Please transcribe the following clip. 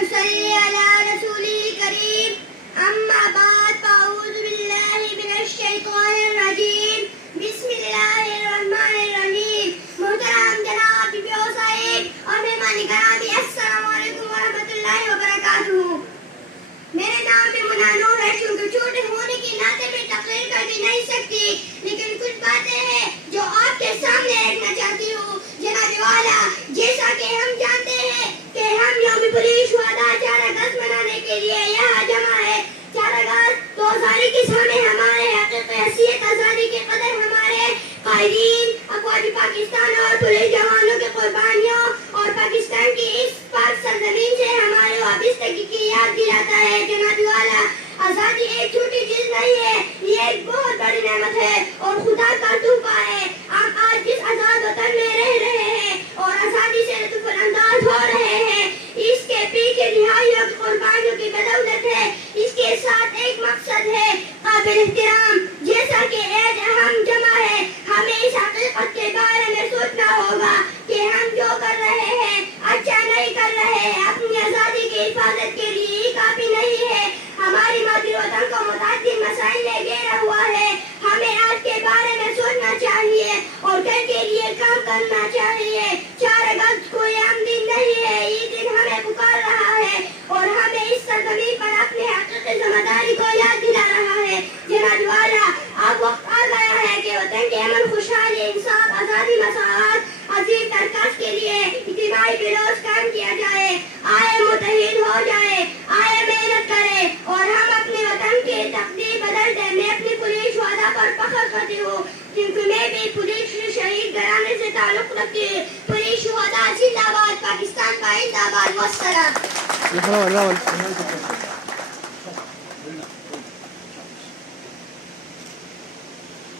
ونصلي على رسوله الكريم أما بعد فأعوذ بالله من الشيطان الرجيم بسم الله الرحمن الرحیم. محترم جناب بیبیو صاحب اور مہمان گرامی، السلام علیکم ورحمۃ اللہ وبرکاتہ. میرا نام بھی منانور ہے. چونکہ چھوٹے ہونے کے ناطے میں تقریر کر بھی نہیں سکتی، لیکن کچھ باتیں ہیں جو آپ کے سامنے رکھنا چاہتی ہوں. جناب والا، جیسا کہ ہم جانتے ہیں کہ ہم یوم پولیس شہداء 4 اگست منانے کے لیے یہاں جمع ہے. 4 اگست 2021 ہمیں ہمارے حقیقی حیثیت آزادی کے قدر ہمارے قائدین، افواج پاکستان اور پولیس جوانوں کے قربانیوں اور پاکستان کی اس پاک سرزمین سے ہمارے وابستگی کی یاد دلاتا ہے. جناب والا، آزادی ایک چھوٹی چیز نہیں ہے، یہ ایک بہت بڑی نعمت ہے اور خدا کا تحفہ ہے. ہم آج جس آزاد وطن میں رہ رہے ہیں اور آزادی سے لطف انداز ہو رہے ہیں، اس کے پیچھے رہائیوں کی قربانیوں کی بدولت ہے. اس کے ساتھ ایک مقصد ہے قابل احترام. جیسا کہ آج ہم جمع ہے، ہمیں اس حقیقت کے بارے میں سوچنا ہوگا کہ ہم جو کر رہے ہیں اچھا نہیں کر رہے. اپنی آزادی کی حفاظت کے لیے ہی کافی نہیں ہے. ہماری مادری وطن کو متعدد مسائل نے گھیرا ہوا ہے. ہمیں آج کے بارے میں سوچنا چاہیے اور کل کے لیے کام کرنا چاہیے. 4 اگست کوئی عام دن نہیں ہے، یہ دن ہمیں پکار رہا ہے اور ہمیں اس سرزمین پر اپنی حقیقی ذمہ داری کو یاد دلا رہا ہے. جناب والا، اب وقت آ گیا ہے کہ وطن کے امن، خوشحالی، انصاف، آزادی، مساوات، عظیم ترکاز کے لیے اجتماعی بلوچ قائم کیا جائے. آئے متحد ہو جائے، آئے محنت کرے اور ہم اپنے وطن کی تقدیر بدل دیں. میں اپنی پولیس شہداء پر فخر کرتی ہوں کیونکہ میں بھی پولیس شہید گھرانے سے تعلق رکھتی ہوں. پولیس شہداء زندہ باد، پاکستان کا زندہ باد. والسلام.